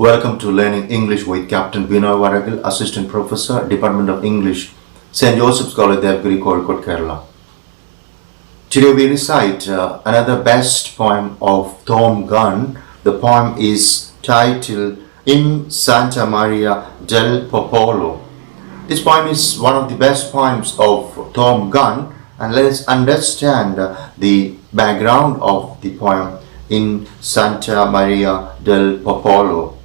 Welcome to Learning English with Capt Binoy Varakil, Assistant Professor, Department of English, St. Joseph's College, Devgiri, Kozhikode, Kerala. Today we recite another best poem of Thom Gunn. The poem is titled In Santa Maria del Popolo. This poem is one of the best poems of Thom Gunn, and let us understand the background of the poem In Santa Maria del Popolo.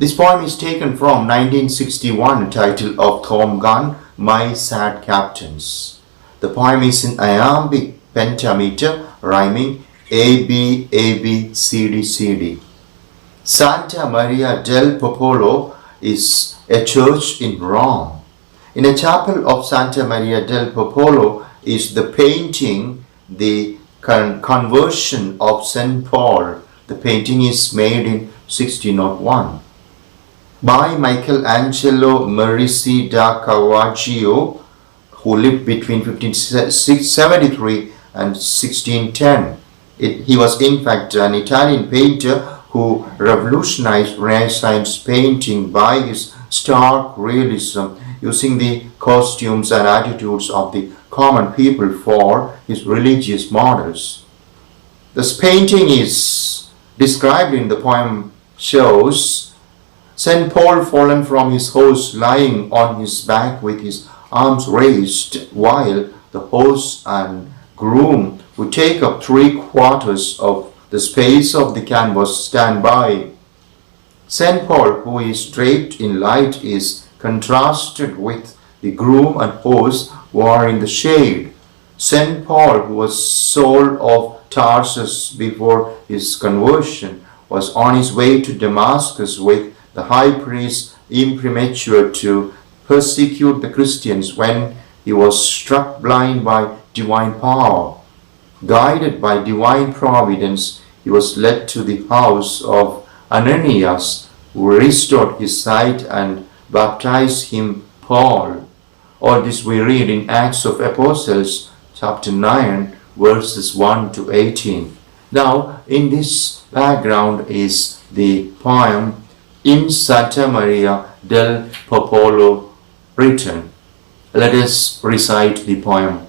This poem is taken from 1961 title of Thom Gunn, My Sad Captains. The poem is in iambic pentameter rhyming A B A B C D C D. Santa Maria del Popolo is a church in Rome. In a chapel of Santa Maria del Popolo is the painting The Conversion of St. Paul. The painting is made in 1601 by Michelangelo Merisi da Caravaggio, who lived between 1573 and 1610. He was in fact an Italian painter who revolutionized Renaissance painting by his stark realism, using the costumes and attitudes of the common people for his religious models. This painting is described in the poem shows St. Paul fallen from his horse, lying on his back with his arms raised, while the horse and groom, who take up 3/4 of the space of the canvas, stand by. St. Paul, who is draped in light, is contrasted with the groom and horse who are in the shade. St. Paul, who was Saul of Tarsus before his conversion, was on his way to Damascus with the high priest imprimatur to persecute the Christians when he was struck blind by divine power. Guided by divine providence, he was led to the house of Ananias, who restored his sight and baptized him Paul. All this we read in Acts of Apostles, chapter 9, verses 1 to 18. Now, in this background is the poem In Santa Maria del Popolo written. Let us recite the poem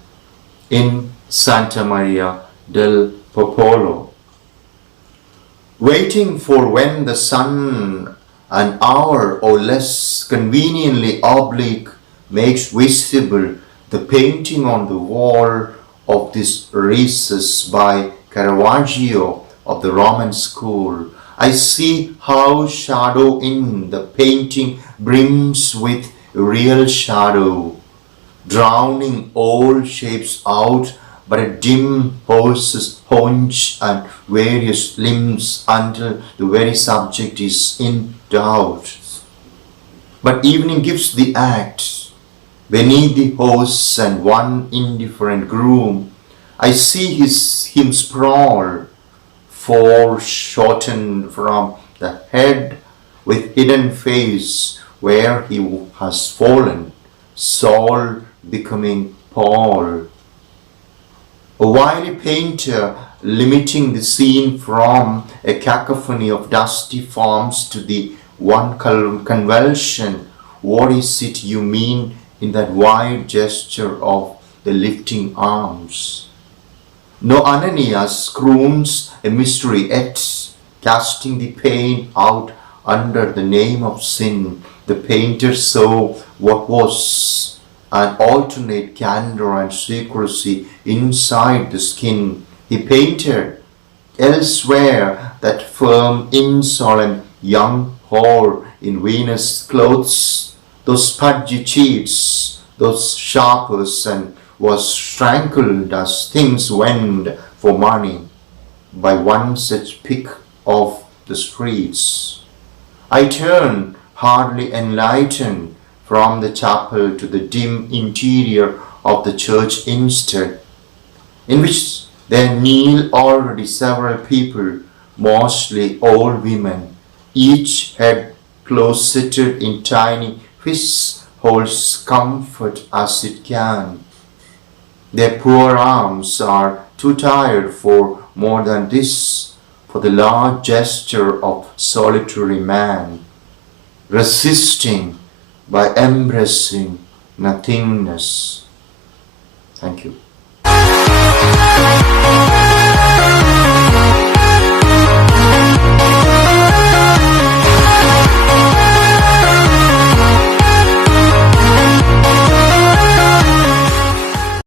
In Santa Maria del Popolo. Waiting for when the sun, an hour or less conveniently oblique, makes visible the painting on the wall of this recess by Caravaggio of the Roman school, I see how shadow in the painting brims with real shadow, drowning all shapes out but a dim horse's haunch and various limbs until the very subject is in doubt. But evening gives the act. Beneath the horse and one indifferent groom, I see him sprawl, foreshortened from the head, with hidden face where he has fallen, Saul becoming Paul. A wily painter limiting the scene from a cacophony of dusty forms to the one convulsion. What is it you mean in that wide gesture of the lifting arms? No Ananias croons a mystery yet, casting the pain out under the name of sin. The painter saw what was an alternate candor and secrecy inside the skin. He painted elsewhere that firm, insolent young whore in Venus clothes, those pudgy cheeks, those sharpers, and was strangled as things went for money by one such pick of the streets. I turn, hardly enlightened, from the chapel to the dim interior of the church instead, in which there kneel already several people, mostly old women, each head close-seated in tiny fists holds comfort as it can. Their poor arms are too tired for more than this, for the large gesture of solitary man, resisting by embracing nothingness. Thank you.